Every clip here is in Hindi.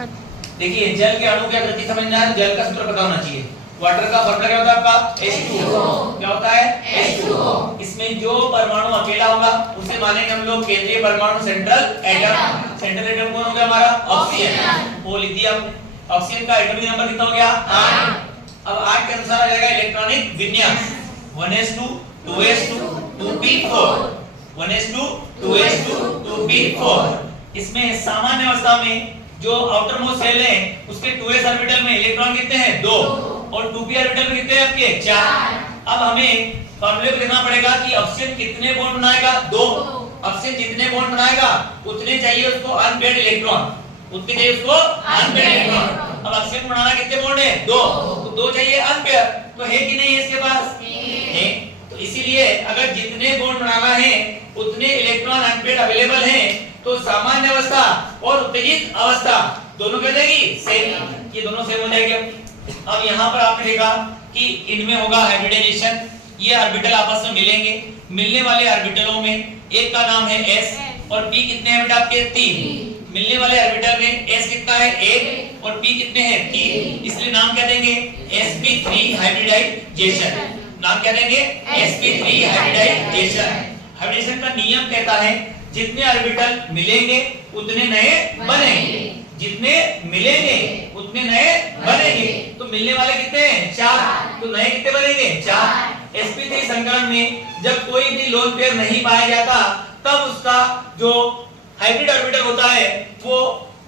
देखिए जल के अणु की आकृति समझना है, जल का सूत्र पता होना चाहिए। वाटर का फॉर्मूला क्या होता है आपका H2O। क्या होता है H2O। इसमें जो परमाणु अकेला होगा उसे मानेंगे हम लोग केंद्रीय परमाणु, सेंट्रल एटम। सेंट्रल एटम कौन हो गया हमारा ऑक्सीजन, वो लिख दिया आपने। ऑक्सीजन का एटॉमिक नंबर कितना हो गया 8। अब 8 के अनुसार आ जाएगा इलेक्ट्रॉनिक विन्यास 1s2 2s2 2p4 1s2 2s2 2p4। इसमें सामान्य अवस्था में जो आउटर मोस्ट शेल है उसके 2s ऑर्बिटल में इलेक्ट्रॉन कितने हैं 2 और 2p ऑर्बिटल में कितने हैं आपके 4। अब हमें फार्मूले को लिखना पड़ेगा कि ऑक्सीजन कितने बॉन्ड बनाएगा 2। ऑक्सीजन जितने बॉन्ड बनाएगा उतने चाहिए उसको अनपेयर्ड इलेक्ट्रॉन, उतने चाहिए उसको अनपेयर्ड इलेक्ट्रॉन। अब ऑक्सीजन बनाना कितने बॉन्ड है 2, तो 2 चाहिए अनपेयर, तो है कि नहीं है इसके पास है। तो इसीलिए अगर जितने बॉन्ड बनाना है उतने इलेक्ट्रॉन अनपेयर्ड अवेलेबल हैं तो सामान्य अवस्था और उत्तेजित अवस्था दोनों क्या देगी सेम, ये दोनों सेम हो जाएंगे। अब यहाँ पर आपने देखा कि इनमें होगा हाइब्रिडाइजेशन, ये ऑर्बिटल आपस में मिलेंगे। मिलने वाले ऑर्बिटलों में एक का नाम है S और P कितने हैं बेटा आपके 3। मिलने वाले ऑर्बिटल में S कितना है 1 और P कितने हैं 3, इसलिए नाम क्या देंगे sp3 हाइब्रिडाइजेशन। नाम क्या देंगे sp3 हाइब्रिडाइजेशन। हाइब्रिडाइजेशन का नियम कहता है जितने ऑर्बिटल मिलेंगे उतने नए बनेंगे, जितने मिलेंगे उतने नए बनेंगे। तो मिलने वाले कितने हैं 4, तो नए कितने बनेंगे 4। sp3 संकरण में जब कोई भी लोन पेयर नहीं पाया जाता तब उसका जो हाइब्रिड ऑर्बिटल होता है वो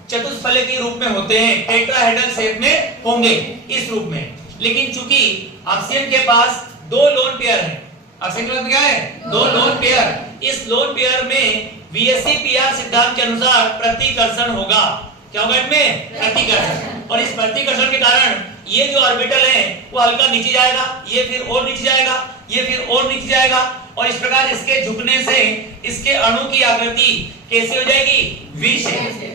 चतुष्फलक के रूप में होते हैं, टेट्राहेड्रल शेप में होंगे इस रूप में। लेकिन चूंकि ऑक्सीजन के पास 2 लोन पेयर हैं, ऑक्सीजन के पास क्या है 2 लोन पेयर, इस लोन पेयर में VSEPR सिद्धांत के अनुसार प्रतिकर्षण होगा। क्या होगा इसमें प्रतिकर्षण, और इस प्रतिकर्षण के कारण ये जो ऑर्बिटल है वो हल्का नीचे जाएगा, ये फिर और नीचे जाएगा, ये फिर और नीचे जाएगा, और इस प्रकार इसके झुकने से इसके अणु की आकृति कैसे हो जाएगी V शेप।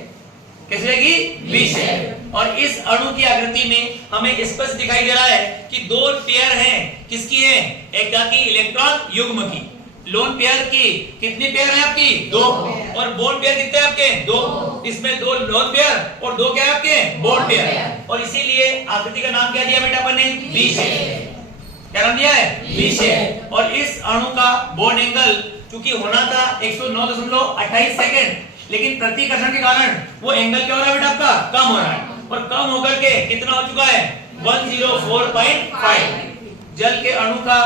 कैसे जाएगी V शेप। और इस अणु की आकृति में हमें स्पष्ट दिखाई दे रहा है कि 2 पेयर हैं, किसकी है एक की इलेक्ट्रॉन युग्म की। लोन पेयर की कितनी पेयर है आपकी 2 और बॉन्ड पेयर कितने हैं आपके 2। इसमें 2 लोन पेयर और 2 क्या है आपके बॉन्ड पेयर, और इसीलिए आकृति का नाम क्या दिया बेटा अपन ने V शेप। क्या नाम दिया है V शेप। और इस अणु का बॉन्ड एंगल क्योंकि होना था 109.28 सेकंड, लेकिन प्रतिकर्षण के कारण वो एंगल क्या हो रहा है बेटा आपका कम हो रहा है, और कम होकर के कितना हो चुका है 104.5। जल के अणु का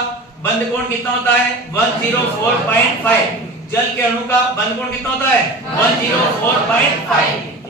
बंध कोण कितना होता है 104.5। जल के अणु का बंध कोण कितना होता है 104.5।